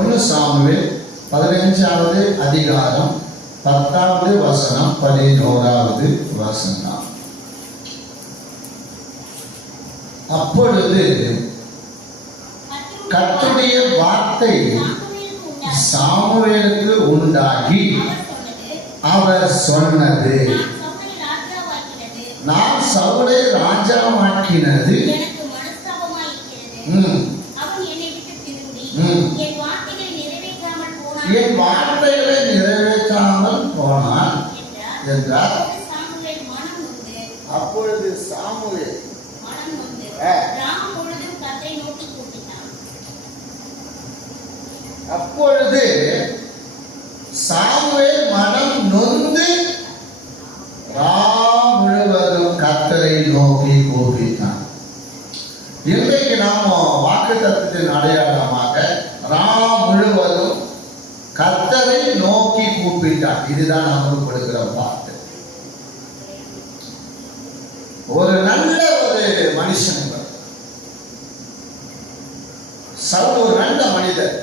1 Samuel 15வது அதிகாரம் 10வது வசனம் 11வது வசனம். அப்பொழுது கர்த்தருடைய வார்த்தை சாமுவேலுக்கு உண்டாகி அவர் சொன்னது, நான் சவுலை ராஜாவாக்கினது என் வார்த்தைகளை நிறைவேற்றாமல் போனான் என்றார். அப்பொழுது சாமுவேல் மனம் நொந்து முழுவதும் கர்த்தரை நோக்கி கூப்பிட்டான். இன்றைக்கு நாம வாக்குத்தத்தத்தின் அடையாளமாக முழுவதும் கர்த்தரை நோக்கி கூப்பிட்டான். இதுதான் நமக்கு கொடுக்கிற வார்த்தை. ஒரு நல்ல ஒரு மனுஷன், சவுல் ஒரு நல்ல மனிதர்,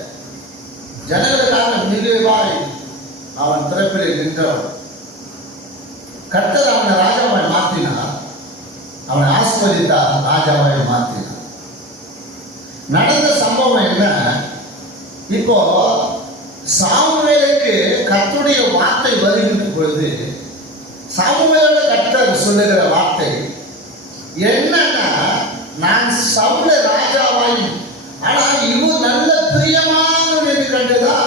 ஜனங்களுக்காக மிகுவாய் அவன் திறப்பிலே நின்றவன். கர்த்தர் அவனை ராஜாவாய் மாற்றினார், அவனை ஆஸ்வதித்தார், ராஜாவாய் மாற்றினார். நடந்த சம்பவம் என்ன? இப்போ சாமுவேலுக்கு கர்த்தருடைய வார்த்தை வருகின்ற பொழுது சாமுவேலோட கர்த்தர் சொல்லுகிற வார்த்தை என்னன்னா, நான் சவுலை ராஜாவாய், ஆனா இவன் நல்ல பிரியமானவன் என்று கண்டுதா,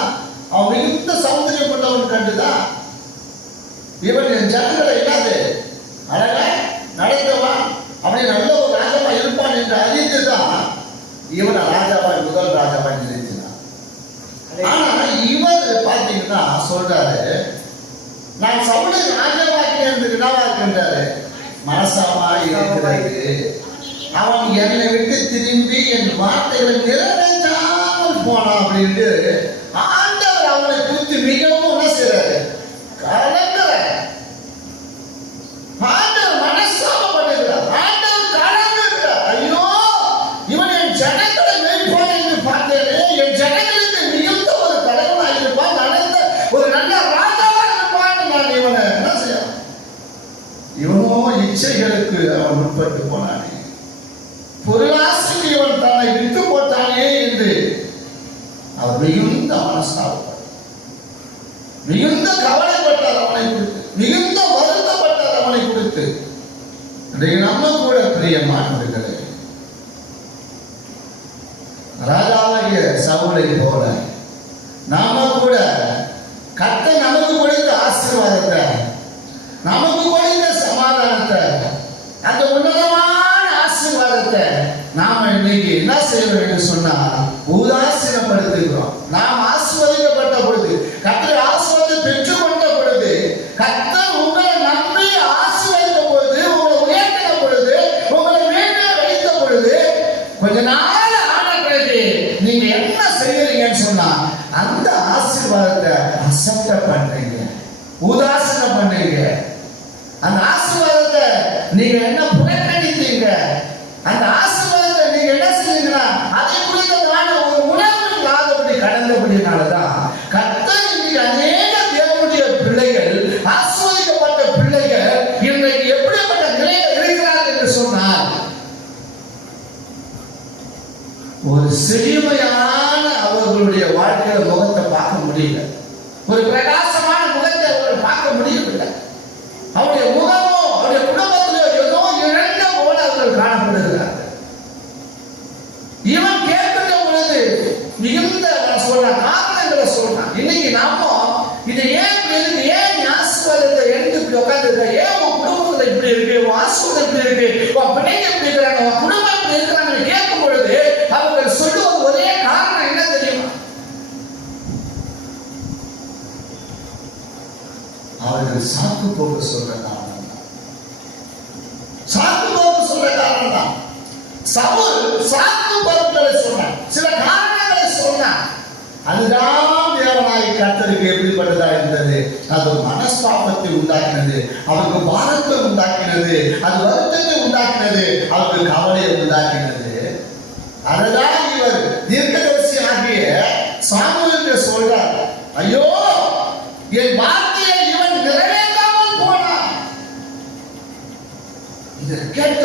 அவன் மிகுந்த சௌந்தரியம் கொண்டவன் கண்டுதா, இவன் என் ஜனங்களை இல்லாது அழகா நடத்துவான், அப்படி நல்ல ஒரு ராஜாவா இருப்பான் என்று அறிந்துதான் இவனை ராஜாவாய் முதல் ராஜாவாய் நிறுத்தினான். ஆனா இவர் பார்த்தீங்கன்னா சொல்றாரு, நான் சவுலை ராஜாவாக்கினதுக்கு என்னவா இருக்கின்றாரு, மனசாமா இருக்கிறது. அவன் என்னை விட்டு திரும்பி என் வார்த்தைகளை நிறைவேற்றாமல் போனான் அப்படின்ட்டு ஆண்டவர் அவனை குறித்து மிகவும் என்ன செய்றாரு, கலங்குறார். ஆண்டவர் மனசாபப்படுகிறார், ஆண்டவர் கலங்குகிறார். ஐயோ, இவன் என் ஜனங்களை மேற்பான் என்று பார்த்தேனே, என் ஜனங்களுக்கு மிகுந்த ஒரு கடவுளாக இருப்பான், நடந்த ஒரு நல்ல ராஜாவாக இருப்பான். நான் இவனை என்ன செய்ய, இவனோ இச்சைகளுக்கு அவன் உட்பட்டு போனானே, பொருளாசைக்கு இவன் தன்னை விட்டு போட்டானே என்று அவர் மிகுந்த மனஸ்தாபப்பட்டார், மிகுந்த கவலைப்பட்டார் அவனை குறித்து, மிகுந்த வருத்தப்பட்டார் அவனை குறித்து. இன்றைக்கு நம்ம கூட பிரியமானவர்களே, ராஜாவாகிய சவுலை போல நாம கூட கர்த்தர் நமக்கு கொடுத்த ஆசீர்வாதத்தை, நமக்கு கொடுத்த சமாதானத்தை, அந்த உன்னதமான ஆசீர்வாதத்தை நாம இன்னைக்கு என்ன செய்யணும் என்று சொன்னா உதாசீனப்படுத்துகிறோம். நாம் ஆசீர்வதிக்கப்பட்ட பொழுது, கர்த்தர் ஆசீர்வாதத்தை பெற்றுக் கொண்ட பொழுது, கர்த்தர் உங்களை நம்பி ஆசீர்வதித்த பொழுது, உங்களை உயர்த்தின பொழுது, உங்களை மேன்மையா வைத்த பொழுது, கொஞ்ச நாள் ஆன பிறகு நீங்க என்ன செய்யறீங்கன்னு சொன்னா அந்த ஆசீர்வாதத்தை அசப்ட் பண்றீங்க, உதாசீனம் பண்றீங்க. அந்த ஆசீர்வாதத்தை நீங்க என்ன புறக்கணித்தீங்க, அந்த ஆசீர்வாதத்தை நீங்க என்ன செஞ்சீங்கன்னா அதை குறித்தமான ஒரு உணர்வு இல்லாதபடி கடந்தபடினாலதான் கர்த்தர் இன்னைக்கு அநேக தேவனுடைய பிள்ளைகள், ஆசீர்வதிக்கப்பட்ட பிள்ளைகள் இன்றைக்கு எப்படிப்பட்ட நிலையில் இருக்கிறார்கள் என்று சொன்னால், ஒரு செழுமையான அவர்களுடைய வாழ்க்கையில முகத்தை பார்க்க முடியல, ஒரு பிரகாசமான முகத்தை அவர்கள் பார்க்க முடியவில்லை. அவருடைய முகமோ அவருடைய குடும்பத்திலோ ஏதோ இழந்த போல அவர்கள் காணப்படுகிறார்கள். இவன் கேட்கின்ற பொழுது மிகுந்த சொல்ற காரணங்களை சொல்றான். இன்னைக்கு நாம இது ஏன் இருக்கு, ஏன் ஆசீர்வாதத்தை எடுத்து இப்படி உட்கார்ந்து, ஏன் உன் குடும்பத்துல இப்படி இருக்கு, உன் ஆசீர்வாதம் இப்படி இருக்கு, உன் பிள்ளைங்க இப்படி இருக்கிறாங்க, உன் குடும்பம் இப்படி இருக்கிறாங்கன்னு கேட்கும் பொழுது அவர்கள் சொல்லுவது ஒரே காரணம் என்ன தெரியுமா, அவர்கள் சாக்கு போக்கு சொல்ற காரணம் தான். சாக்கு போக்கு சொல்ற காரணம் தான். சவுல் சாக்கு பொருட்களை சொன்னான், சில காரணங்களை சொன்னான். அதுதான் தேவனாய் கர்த்தருக்கு எப்படிப்பட்டதா இருந்தது, அது மனஸ்தாபத்தை உண்டாக்கினது, அவருக்கு பாரத்தை உண்டாக்கினது, அது வருத்தத்தை உண்டாக்கினது, அவருக்கு கவலையை உண்டாக்கினது. அதுதான் இவர் தீர்க்கதரிசி ஆகிய சாமுவேல் சொல்றார், ஐயோ என் வார்த்தையை இவன் நிறைவேற்றாமல் போனான். இதை கேட்ட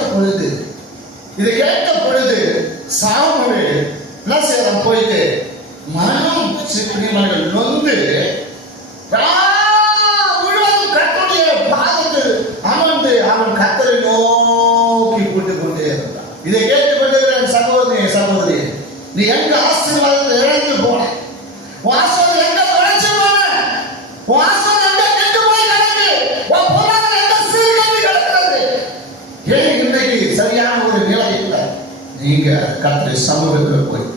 பொழுது சாமுவேல் என்ன செய்யலாம், போயிட்டு மனம் சிறுமர்கள் நொந்து முழுவதும் கர்த்தருடைய பாதத்தில் அமர்ந்து அவன் கர்த்தரை நோக்கி கூட்டு கொண்டே இருந்தான். இதை கேட்டுக்கொண்டிருக்கிற சகோதரி, நீ எங்க ஆசீர்வாதத்தை இழந்து போன, வாசல் எங்க தொலைச்சு போன, வாசல் எங்க கெட்டு போய் கிடக்கு, பொருளாதாரம் எங்க சீர்கேடு கிடக்கிறது. ஏன் இன்றைக்கு சரியான ஒரு நிலை இல்லை? நீங்க கர்த்தருடைய சமூகத்தில் போய்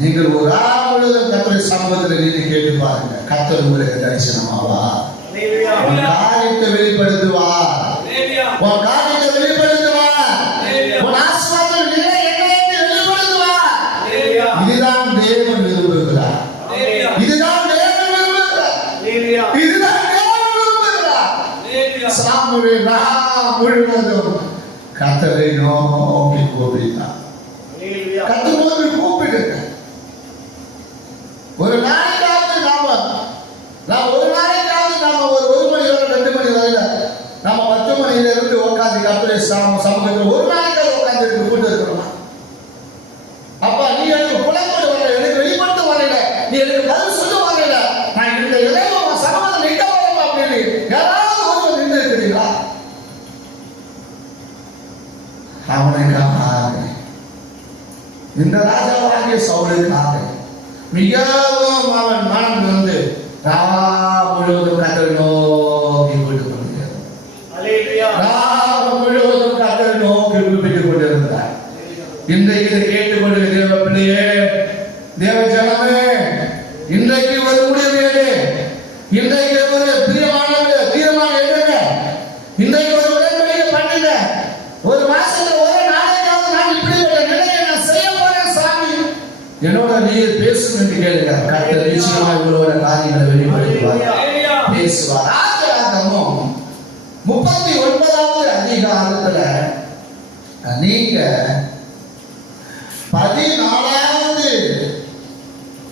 நீங்கள் ஒரு முழுவதும் கர்த்தருடைய சமூகத்தில் நீங்க கேட்டு பாருங்க. கர்த்தர் உங்களுக்கு தரிசனமாவா, உன் காரியத்தை வெளிப்படுத்துவா, உன் காரியத்தை வெளிப்படுத்துவா, உன் ஆசீர்வாதம் நிலை என்ன என்று வெளிப்படுத்துவா. இதுதான் தேவன் விரும்புகிறார். சாமுவேல் முழுவதும் கர்த்தரை நோக்கி கூப்பிட்டார். கர்த்தரை நோக்கி கூப்பிடுங்க. ஒரு நாளைக்காவது நாம ஒரு மணி வரை 2 மணி வரையில நம்ம 10 மணியில இருந்து உட்காந்து கர்த்தருடைய சமூகத்தில் ஒரு நாளைக்காவது உட்காந்து கூட்டு இருக்கிறோமா? அப்ப நீ எனக்கு புலப்படு வரல, எனக்கு வெளிப்பட்டு வரல, நீ எனக்கு பதில் சொல்ல வரல, நான் இந்த இளைய சமூகத்தில் நிற்க வரல அப்படின்னு யாராவது ஒருவர் நின்று இருக்கிறீங்களா? அவனுக்காக, இந்த ராஜாவாகிய சவுலுக்காக மிகவும் அவன் மனம் வந்து முழுவதும் கர்த்தரை நோக்கி கூப்பிட்டுக் கொண்டிருந்தார். இன்றைக்கு இதை கேட்டுக்கொண்டு தேவ பிள்ளையே, தேவ ஜனமே, இன்றைக்கு ஒரு முடிவு எடு. இன்றைக்கு ஒரு தீர்மானம் எடுங்க. இன்றைக்கு ஒரு உடன்படிக்கை பண்ணுங்க. ஒரு மாசத்துல ஒரு நாளைக்காவது நான் இப்படிப்பட்ட நிலையை நான் செய்ய போறேன் சாமி, என்னோட நீர் பேசும் என்று கேளுங்க. கர்த்தர் நிச்சயமாக உங்களோட காரியங்களை வெளிப்படுத்துவார், பேசுவார். ஆதியாகமம் 39வது அதிகாரத்துல நீங்க 14வது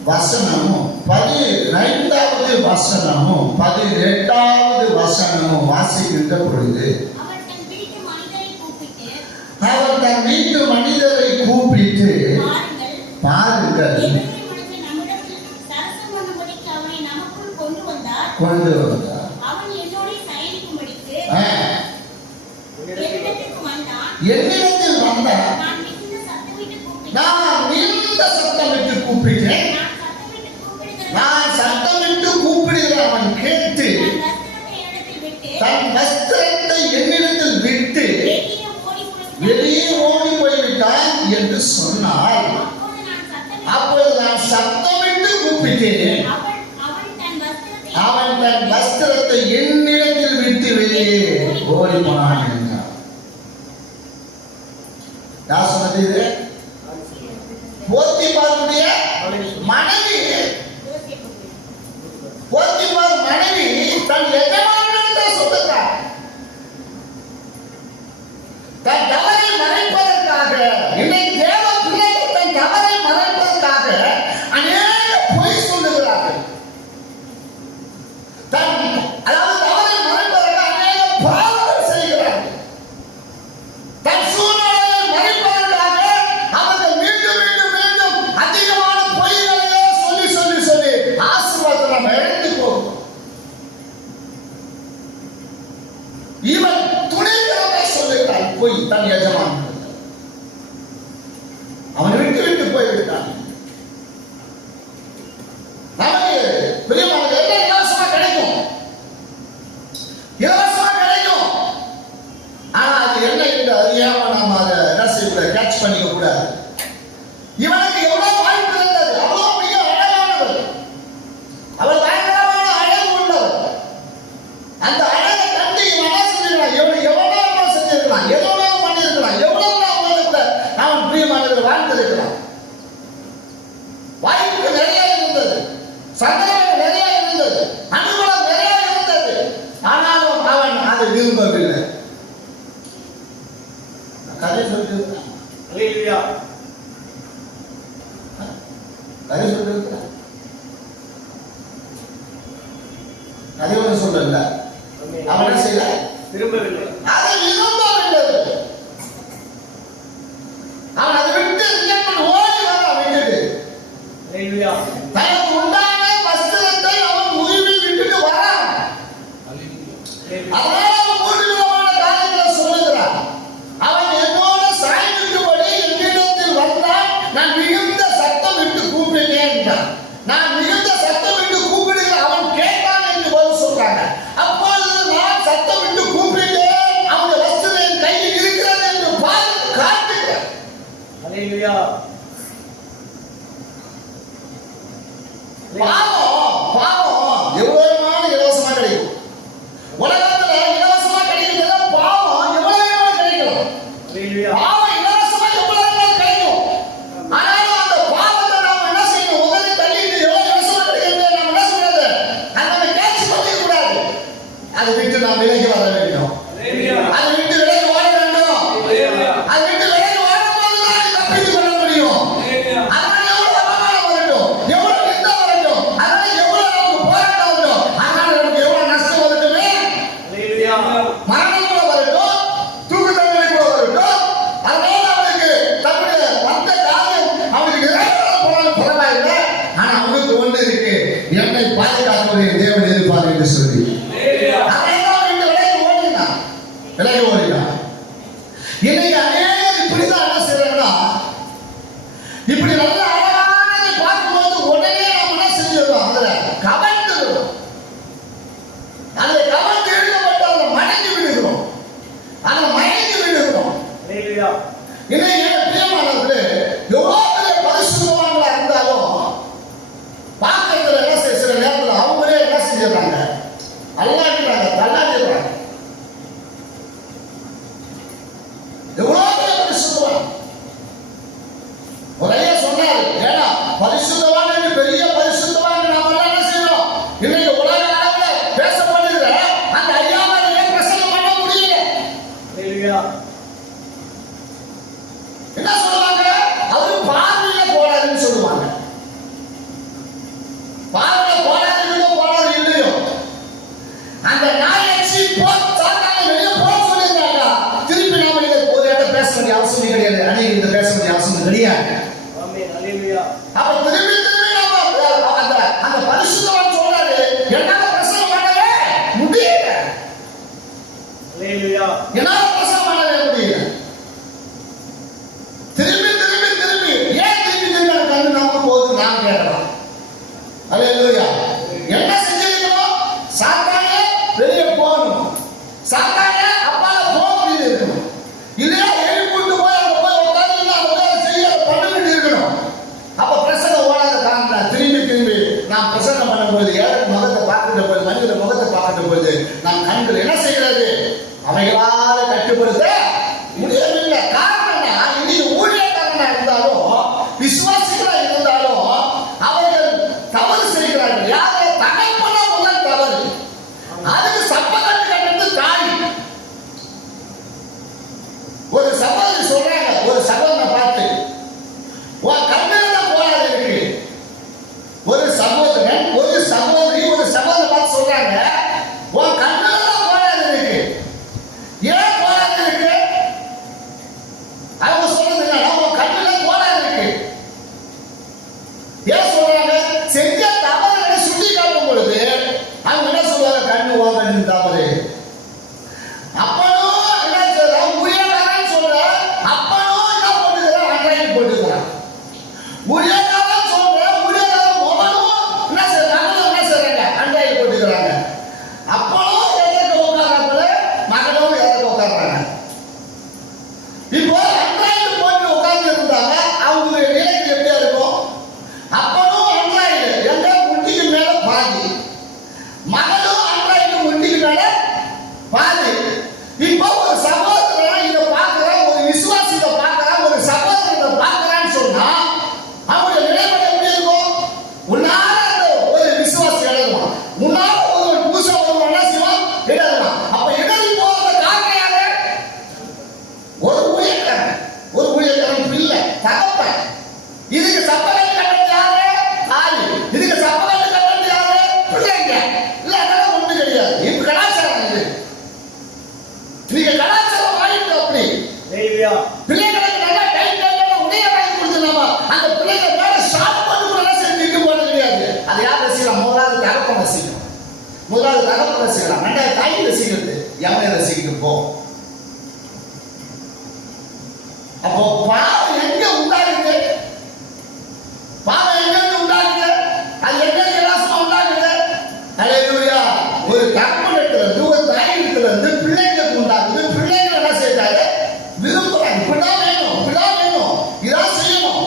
வசனமும் 15வது வசனமும் 18வது வசனமும் வாசிக்கின்ற பொழுது, அவர் தன் வீட்டு மனிதரை கூப்பிட்டு பாருங்கள், கொண்டு வந்தார். என்னிடத்தில் வந்தார், நான் மிகுந்த சத்தமிட்டு கூப்பிட்டேன். நான் சத்தமிட்டு கூப்பிடுகிற அவன் கேட்டு தன் வஸ்திரத்தை என்னிடத்தில் விட்டு வெளியே ஓடி போய்விட்டான் என்று சொன்னார். அப்பொழுது நான் சத்தமிட்டு கூப்பிட்டேன். அவன் தன் வஸ்திரத்தை என்னிடத்தில் விட்டு வெளியே ஓடி போனான் என்றார். யார் சொன்னது இது? போத்திபாருடைய மனைவி. போத்திபார் மனைவி தன் எஜமானிடத்தில் சொல்லுகிறார். தன் தவறை மறைப்பதற்காக, இன்னைக்கு தேவ பிள்ளைகள் தன் தவறை மறைப்பதற்காக அநேக பொய் சொல்லுகிறார்கள். அதாவது தவறை மறைப்பதற்காக அநேக பாவங்கள் செய்கிறார்கள். தன் சூழ்நிலையை மறைப்பதற்காக அவர்கள் மீண்டும் மீண்டும் மீண்டும் அதிகமான பொய்களையே சொல்லி சொல்லி சொல்லி ஆசீர்வாதத்தை நம்ம இழந்து போகும். இவன் துணிகரமாக சொல்லுகிறான் பொய் தன் எஜமான். அவன் விட்டு விட்டு போய்விட்டான். நமக்கு பிரியமானது என்ன இலவசமா கிடைக்கும், இலவசமா கிடைக்கும். ஆனா அது என்ன என்று அறியாம நாம அதை என்ன செய்யக்கூடாது, கேட்ச் பண்ணிக்க கூடாது. இவனுக்கு எவ்வளவு வாய்ப்பு இருந்தது, அவ்வளவு மிக அழகானவர், அவர் பயங்கரமான அழகு உள்ளவர். அந்த அழகை கண்டு இவன் என்ன செஞ்சிருக்கலாம், எவ்வளவு செஞ்சிருக்கலாம், எவ்வளவு பண்ணிருக்கலாம், எவ்வளவு அவன் பிரியமானவர் வாழ்ந்திருக்கலாம். வாய்ப்பு நிறைய இருந்தது, சந்தர்ப்பம் நிறைய இருந்தது, அனுகூலம் நிறைய இருந்தது. ஆனாலும் அவன் அதை விரும்பவில்லை. கதை சொல்லிட்டு கதை கொண்டிருக்கிறார். அதே ஒன்று சொல்லல, அவன் என்ன செய்யல, திரும்பவில்லை. அதை விரும்பவில்லை. அவன் அதை விட்டு ரிஜெக்ட் பண்ணி ஓடி வரான் விட்டுட்டு. ஹalleluya. தனக்கு உண்டான வஸ்திரத்தை அவன் முதுகில் விட்டுட்டு வரான். அதனால அவன் மூன்று விதமான காரியங்களை சொல்லுகிறான். அவன் என்னோட சாய்ந்திருக்கும்படி என்னிடத்தில் வந்தான், நான் மிகுந்த சத்தம் விட்டு கூப்பிடுகிறேன் என்றான். நான் மிகுந்த சத்தம் விட்டு கூப்பிடுகிறேன், அவன் கேட்டான் என்று பதில் சொல்றாங்க. அப்பொழுது நான் சத்தம் விட்டு கூப்பிடுகிறேன், அவனுடைய வஸ்திரம் என் கையில் இருக்கிறது என்று பார்த்து காட்டுகிறேன். ஹalleluya. பாவம் எவ்வளவு இலவசமா கிடைக்கும். உலகத்துல இலவசமா கிடைக்கிறதெல்லாம் பாவம் எவ்வளவு கிடைக்கும். ஹalleluya. பாவம் இலவசமா எவ்வளவு கிடைக்கும். ஆனாலும் அந்த பாவத்தை நாம என்ன செய்யணும், உதறி தள்ளிட்டு எவ்வளவு இலவசமா கிடைக்கிறது நாம என்ன சொல்றது, அதை கேட்ச் பண்ணிக்க கூடாது. அதை விட்டு நாம் விலகி வர வேண்டும். அதை விட்டு விலகி வாழ வேண்டும். அதை விட்டு விலகி வாழும்போது தான் தப்பித்துக் கொள்ள முடியும். அதனால எவ்வளவு அவமானம் வரட்டும், எவ்வளவு நிந்தா வரட்டும், அதனால எவ்வளவு நமக்கு போராட்டம் வரட்டும், அதனால நமக்கு எவ்வளவு நஷ்டம் வரட்டுமே, மரணம் கூட வரட்டும், தூக்கு தண்டனை கூட வரட்டும், அதனால அவனுக்கு தன்னுடைய வந்த காரியம் அவனுக்கு நிறைவேறாம போனாலும் பரவாயில்லை, ஆனா அவனுக்கு ஒன்று இருக்கு, என்னை பாதுகாக்கக்கூடிய தேவன் இருப்பார் என்று சொல்லி விலகி ஓடினான். இன்னைக்கு அநேகர் இப்படிதான் என்ன செய்யறா, இப்படி நல்ல அழகானதை பார்க்கும்போது உடனே நம்ம என்ன செஞ்சிடறோம், அதுல கவர்ந்துடுறோம். அதுல கவர்ந்து எழுதப்பட்டு அதுல மயங்கி விடுகிறோம். அதுல மயங்கி விடுகிறோம். இன்னைக்கு என்ன பிரியமானவர்களே, எவ்வளவு பெரிய பரிசுத்தவான்களா இருந்தாலும் பார்க்கறதுல என்ன செய்ய, சில நேரத்தில் அவங்களே என்ன செஞ்சிடறாங்க, அல்லாடுறாங்க, தள்ளாடுறாங்க. எவ்வளவு பெரிய பரிசுத்தவான். ஒரு ஐயா சொன்னாரு, ஏன்னா பரிசுத்தவான் என்று பெரிய பரிசுத்தவான் நாம எல்லாம் என்ன செய்யறோம், இன்னைக்கு உலக அளவுல பேசப்படுகிற அந்த ஐயாவை ஏன் பிரசங்கம் பண்ண முடியல. என்ன சொல்லுவாங்க, அவரு பார்வையில போடாதுன்னு சொல்லுவாங்க. பார்வையில போடாதுன்னு போடாது இல்லையோ, அந்த நாயச்சி சாத்தான வெளியே போக சொல்லியிருந்தாங்க. திருப்பி நாம இதை ஒரு இடத்துல பேச வேண்டிய அவசியம் கிடையாது. அன்னைக்கு இந்த பேச வேண்டிய அவசியம் கிடையாது. அப்ப திரும்பி திரும்பி நாம அந்த பரிசுத்தவான் சொல்றாரு, என்னால பிரசங்கம் பண்ணவே முடியல, என்னால பிரசங்கம் பண்ணவே முடியல. திரும்பி திரும்பி திரும்பி ஏன் திரும்பி திரும்பி அந்த கண்ணு நமக்கு போகுது நான் கேட்கலாம். அல்லேலூயா. என்ன செஞ்சிருக்கணும், சாத்தானே வெளியே போகணும், சாத்தானே அப்பால போக முடியாது இருக்கணும், இல்லையா எழுப்பிட்டு போய் அங்க போய் உட்காந்து அதை செய்ய பண்ணிட்டு இருக்கணும். அப்ப பிரசங்கம் ஓடாத காரணம் திரும்பி திரும்பி நான் பிரசங்கம் பண்ணும்போது ஏழை முகத்தை பார்க்கின்ற போது, மனித முகத்தை பார்க்கின்ற போது நான் கண்கள் என்ன செய்கிறது, அவைகளால கட்டுப்படுத்த முடியவில்லை. காரணம் என்ன, இன்னைக்கு ஊழியக்காரனா இருந்தாலும் விசுவாசிகளா இருந்தாலும் அவர்கள் தவறு செய்கிறார்கள். யாரை தகப்பன முதல் தவறு, அதுக்கு சப்பக்கட்டு கட்டுறது தாய். ஒரு சகோதரி சொல்றாங்க, ஒரு சகோதரனை பார்த்து, உன் கண்ணில போராது இருக்கு. ஒரு சகோதரன் ஒரு சகோதரி ஒரு சகோதரனை பார்த்து சொல்றாங்க, உன் கண்ண எவனை ரசிக்க போ. அப்போ பாவம் எங்க உண்டாகுது? பாவம் எங்க உண்டாகுது? அது எங்க விலாசமா உண்டாகுது? அல்லேலூயா. ஒரு தகப்பனிடத்துல இருந்து ஒரு தாயிடத்துல இருந்து பிள்ளைகளுக்கு உண்டாகுது. பிள்ளைகள் என்ன செய்தாரு? விரும்புறாங்க. இப்படிதான் வேணும், இப்படிதான் வேணும், இதான் செய்யணும்.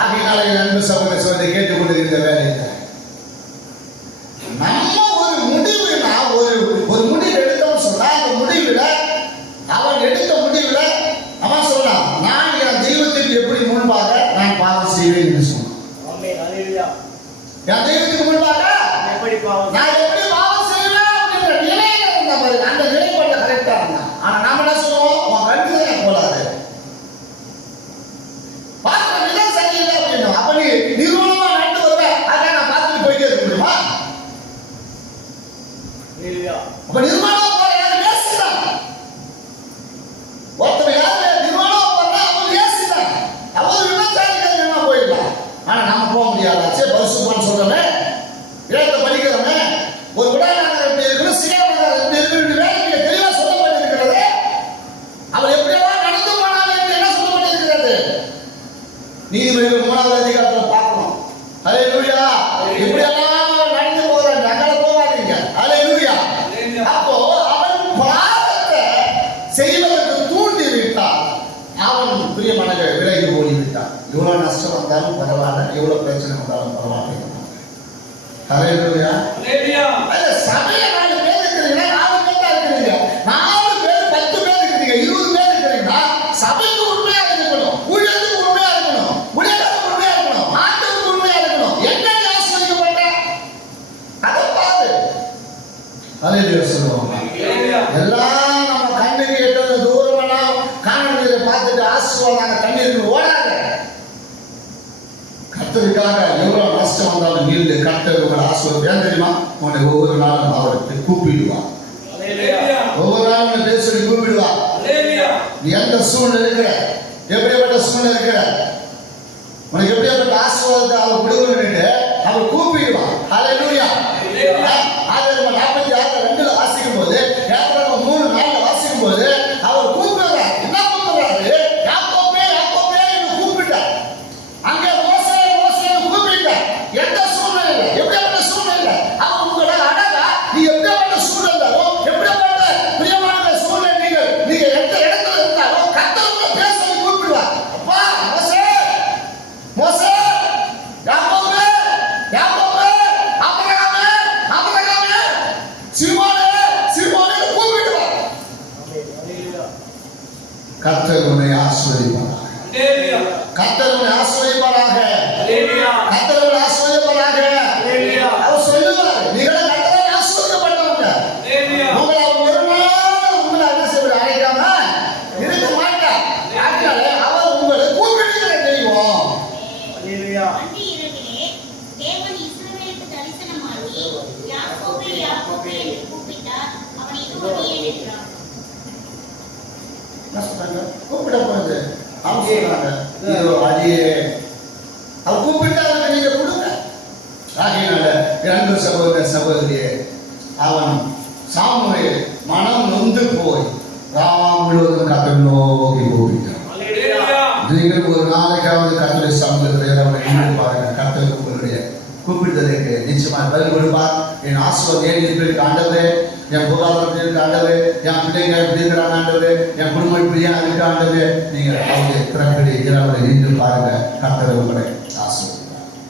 ஆகையினால அன்பு சகோதர சகோதரி கேட்டுக்கொண்டிருக்கிற வேலையில நம்ம ஒரு முடிவுனா ஒரு முடிவு எடுத்தோம்னு சொன்னா அந்த முடிவுல அவன் எடுத்த முடிவுல அவன் சொன்னான், நான் என் தெய்வத்துக்கு எப்படி முன்பாக நான் பாவம் செய்வேன் என்று சொன்னான். என் தெய்வத்துக்கு முன்பாக நான் எப்படி பாவம் செய்வேன் அப்படின்ற நிலையில இருந்த மாதிரி அந்த நிலைப்பாட்ட கரெக்டா இருந்தான். ஆனா நாம என்ன சொல்லுவோம்? உன் கண்டுதலே போடாது, பார்க்கிற விதம் சரியில்லை அப்படின்னு. அப்ப நீ நிறுவனமா நடந்து வருவ, அதான் நான் பார்த்துட்டு போயிட்டே இருக்க முடியுமா? அப்ப நிர்வாணம் போற யாரும் பேசுறான். ஒருத்தர் யாரு நிர்வாணம் போறா அவன் பேசுறான். அவன் விபச்சாரிகள் என்ன போயிடலாம். ஆனா நாம போக முடியாது. சரி பரிசுத்தம்னு சொல்றோமே, வேதத்தை படிக்கிறோமே, ஒரு உடல்நலம் எப்படி இருக்கணும், சுயநலம் எப்படி இருக்கணும், வேதத்துல தெளிவா சொல்லப்பட்டிருக்கிறது. அவர் எப்படியெல்லாம் நடந்து போனாலும் என்று என்ன சொல்லப்பட்டிருக்கிறது? நீதிமொழிகள் 3வது அதிகாரத்துல பார்க்கணும். அல்லேலூயா. எப்படியெல்லாம் நடந்து போறாங்க, அங்கே போகாதீங்க. அல்லேலூயா. அப்போ அவன் பாவத்தை செய்வதற்கு தூண்டி விட்டான். அவன் பிரியமானவர்களே விலகி ஓடி விட்டான். இவ்வளவு நஷ்டம் வந்தாலும் பரவாயில்ல, எவ்வளவு பிரச்சனை வந்தாலும் பரவாயில்ல. அல்லேலூயா. அந்த சபையில 4 பேர் இருக்கிறீங்க, 4 பேர் தான் இருக்கிறீங்க, 4 பேர் 10 பேர் இருக்கிறீங்க, 20 பேர் இருக்கிறீங்கன்னா சபைக்கு உண்மையா இருக்கணும், ஊழியத்துக்கு உண்மையா இருக்கணும், ஊழியத்துக்கு உண்மையா இருக்கணும், ஆண்டவருக்கு உண்மையா இருக்கணும். என்ன ஆசீர்வதிக்கப்பட்ட அதை பாரு. அல்லேலூயா சொல்லுவாங்க. எல்லாம் நம்ம கண்ணுக்கு எட்டது தூரமெல்லாம் காணொலியை பார்த்துட்டு ஆசீர்வாதம் கண்ணீருக்கு ஓடாத. கர்த்தருக்காக எவ்வளவு நஷ்டம் வந்தாலும் நில்லு. கர்த்தர் உங்களை ஆசீர்வாதம். ஏன் தெரியுமா? உன்னை ஒவ்வொரு நாளும் அவருக்கு கூப்பிடுவார். ஒவ்வொரு நாளும் உன்னை பேர் சொல்லி கூப்பிடுவார். நீ எந்த சூழ்நிலை இருக்கிற, எப்படிப்பட்ட சூழ்நிலை இருக்கிற, உனக்கு எப்படிப்பட்ட ஆசீர்வாதத்தை அவர் கொடுக்கணும்னு அவர் கூப்பிடுவார். அல்லேலூயா. ஆதியாகமம் 46:2 வாசிக்கும் போது, யாத்திராகமம் 3:4 வாசிக்கும் போது அவர் கூப்பிடுறார். என்ன கூப்பிடுறாரு? யாக்கோபே யாக்கோபே என்று கூப்பிட்டார். அங்கே மோசே மோசே கூப்பிட்டார். எந்த சூழ்நிலை, எப்படிப்பட்ட சூழ்நிலை, அவர் உங்களை அழகா நீ எப்படிப்பட்ட சூழ்நிலையோ, எப்படிப்பட்ட பிரியமான சூழ்நிலை நீங்க எந்த இடத்துல இருந்தாலும் கர்த்தர் உங்களை பேச சொல்லி கூப்பிடுவார். அப்பா மோசே மோசே, யாக்கோபே யாக்கோபே, ஆபிரகாமே ஆபிரகாமே, சீமோனே சீமோனே கூப்பிடுவார். கர்த்தர் உன்னை ஆசீர்வதிப்பாராக. கர்த்தர் உன்னை ஆசீர்வதிப்பாராக. கர்த்தர் உன்னை ஆசீர்வதிப்பாராக. அவர் சொல்லுவார், நீங்கள் கர்த்தரை ஆசீர்வதிக்கப்பட்டவங்க. உங்களை அவர் ஒரு நாள் உங்களை என்ன செய்வார்? அழைக்காம இருக்க மாட்டார். அதனால அவர் உங்களை கூப்பிடுகிற தெய்வம். அன்று இரவிலே தேவன் இஸ்ரவேலுக்கு தரிசனமாகி யாக்கோபே யாக்கோபே என்று கூப்பிட்டார். அவன் இதோ அடியேன் என்றான். கூப்பிட போறது அவங்க சொல்றாங்க, இதோ அடியே. அவர் கூப்பிட்டாங்க, நீங்க கொடுங்க. ஆகையினால அன்பு சகோதர சகோதரியே, அவன் சாமுவேல் மனம் நொந்து போய் ராம் முழுவதும் கர்த்தரை நோக்கி கூப்பிட்டான். நீங்கள் ஒரு நாளைக்காவது கர்த்தரை சமூகத்தில் அவரை பாருங்க. கர்த்தர் உங்களுடைய கூப்பிடுதலுக்கு நிச்சயமா பதில் கொடுப்பார். என் ஆசீர்வாதம் ஏன் இருப்பதற்கு ஆண்டவரே, என் பொருளாதாரத்திற்கு ஆண்டவரே, என் பிள்ளைங்க எப்படி இருக்கிறாங்க ஆண்டவரே, என் குடும்பம் இப்படியா இருக்கு ஆண்டவரே, நீங்கள் அவருடைய பிறப்படி இரவு நின்று பாருங்க. கர்த்தர் உங்களை ஆசீர்வாதம்.